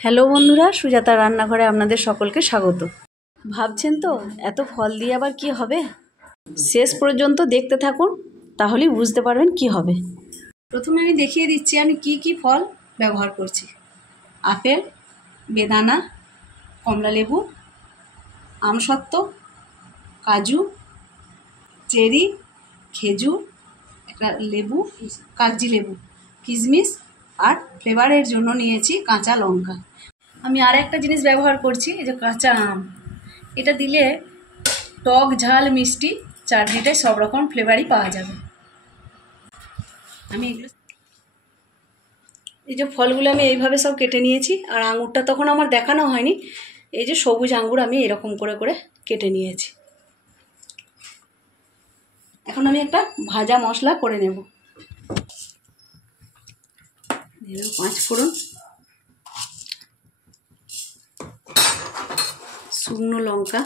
Hello বন্ধুরা, সুজাতা রান্নাঘরে আপনাদের সকলকে স্বাগত। ভাবছেন তো এত ফল দিয়ে আবার কি হবে? শেষ পর্যন্ত দেখতে থাকুন, তাহলেই বুঝতে পারবেন কি হবে। প্রথমে আমি দেখিয়ে দিচ্ছি আমি কি কি ফল ব্যবহার করছি। আপেল, বেদানা, কমলালেবু, আমসত্ত্ব, কাজু, চেরি, খেজুর, একটা লেবু, কাগজি লেবু, কিশমিশ আর ফ্লেভারের জন্য নিয়েছি কাঁচা লঙ্কা। আমি আর একটা জিনিস ব্যবহার করছি, এই যে কাঁচা আম। এটা দিলে টক, ঝাল, মিষ্টি চাটনিটায় সব রকম ফ্লেভারই পাওয়া যাবে। আমি এগুলো এই যে ফলগুলো আমি এইভাবে সব কেটে নিয়েছি, আর আঙুরটা তখন আমার দেখানো হয়নি। এই যে সবুজ আঙুর আমি এরকম করে করে কেটে নিয়েছি। এখন আমি একটা ভাজা মশলা করে নেব। দিয়ে দেব 5 ফোড়ন, শুকনো লঙ্কা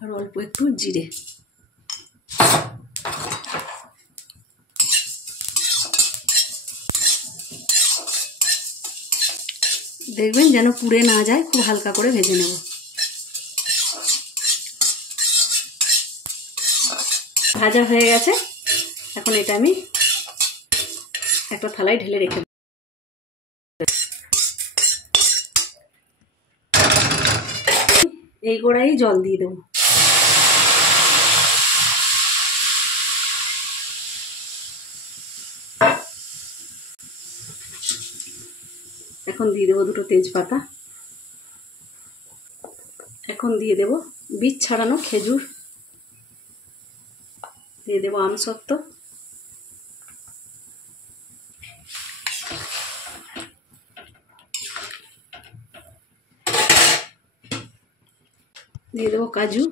আর অল্প একটু জিরে। দেখবেন যেন পুড়ে না যায়, খুব হালকা করে ভেজে নেব। ভাজা হয়ে গেছে, এখন এটা আমি একটা থালায় ঢেলে রেখে দেব। এই গোড়ায় জল দিয়ে দেব। এখন দিয়ে দেবো 2টো তেজপাতা। এখন দিয়ে দেব বীজ ছাড়ানো খেজুর, দিয়ে দেব আমসত্ত্ব, দিয়ে দেব কাজু,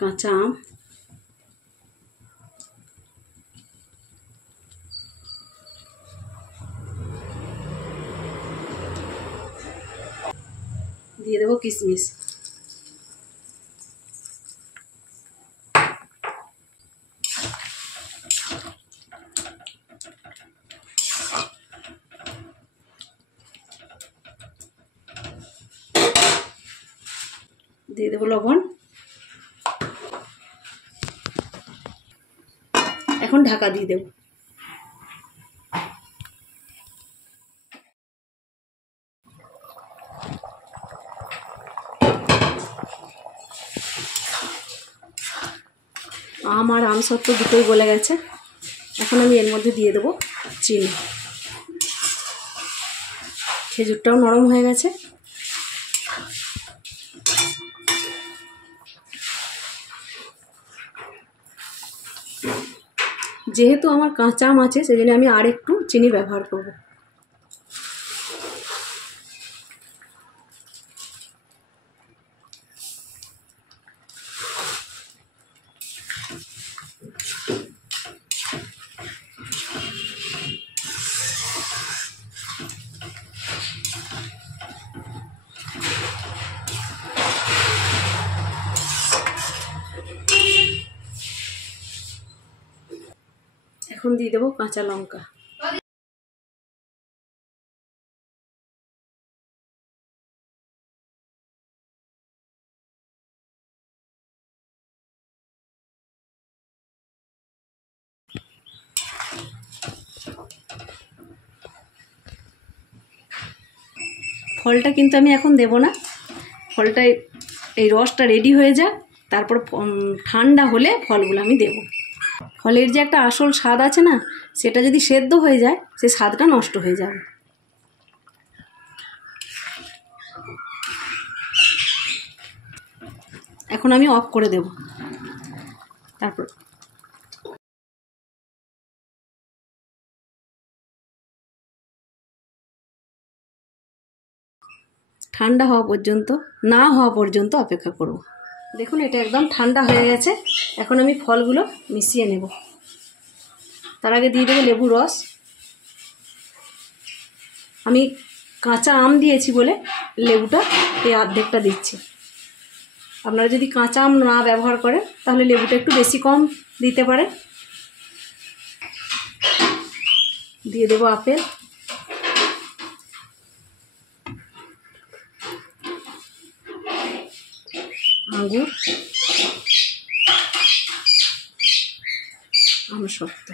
কাঁচা আম, দিয়ে দেবো কিশমিশ। দিয়ে দেবো লবণ। এখন ঢাকা দিয়ে দেব। আম আর আমসত্ত্ব দুটোই গলে গেছে। এখন আমি এর মধ্যে দিয়ে দেবো চিনি। খেজুরটাও নরম হয়ে গেছে। যেহেতু আমার কাঁচা আম আছে, সেজন্য আমি আর একটু চিনি ব্যবহার করব। এখন দিয়ে দেবো কাঁচা লঙ্কা। ফলটা কিন্তু আমি এখন দেব না, ফলটা এই রসটা রেডি হয়ে যাক, তারপর ঠান্ডা হলে ফলগুলো আমি দেব। ফলের যে একটা আসল স্বাদ আছে না, সেটা যদি সেদ্ধ হয়ে যায়, সে স্বাদটা নষ্ট হয়ে যাবে। এখন আমি অফ করে দেব। তারপর ঠান্ডা হওয়া পর্যন্ত, না হওয়া পর্যন্ত অপেক্ষা করব। দেখুন এটা একদম ঠান্ডা হয়ে গেছে। এখন আমি ফলগুলো মিশিয়ে নেব। তার আগে দিয়ে দেবো লেবু রস। আমি কাঁচা আম দিয়েছি বলে লেবুটা এই অর্ধেকটা দিচ্ছি। আপনারা যদি কাঁচা আম না ব্যবহার করেন তাহলে লেবুটা একটু বেশি কম দিতে পারে। দিয়ে দেবো আপেল, আঙ্গুর, আমসত্ত্ব,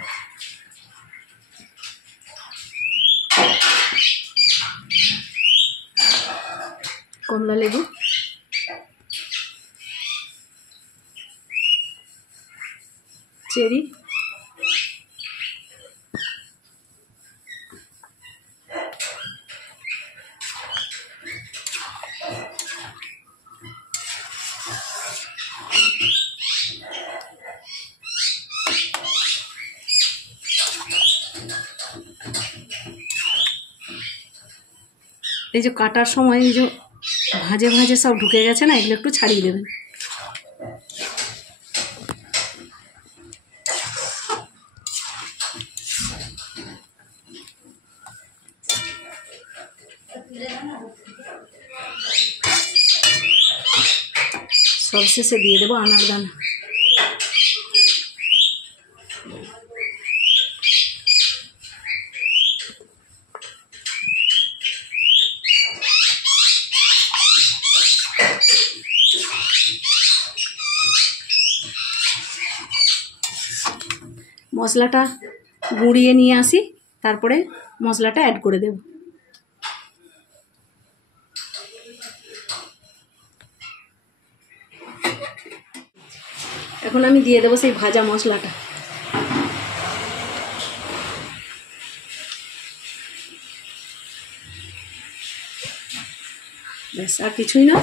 কমলা লেবু, চেরি, এই যে কাটার সময় এই যে ভাজে ভাজে সব ঢুকে গেছে না, এগুলো একটু ছাড়িয়ে দেবেন। সবশেষে দিয়ে দেবো আনারদানা। মশলাটা গুঁড়িয়ে নিয়ে আসি, তারপরে মশলাটা অ্যাড করে দেব। এখন আমি দিয়ে দেবো সেই ভাজা মশলাটা। ব্যাস, আর কিছুই না,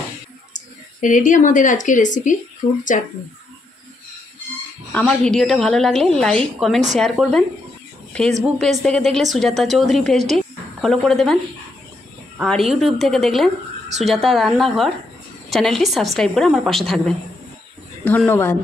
রেডি আমাদের আজকের রেসিপি ফ্রুট চাটনি। আমার ভিডিওটা ভালো লাগলে লাইক, কমেন্ট, শেয়ার করবেন। ফেসবুক পেজ থেকে দেখলে সুজাতা চৌধুরী পেজটি ফলো করে দেবেন, আর ইউটিউব থেকে দেখলে সুজাতা রান্নাঘর চ্যানেলটি সাবস্ক্রাইব করে আমার পাশে থাকবেন। ধন্যবাদ।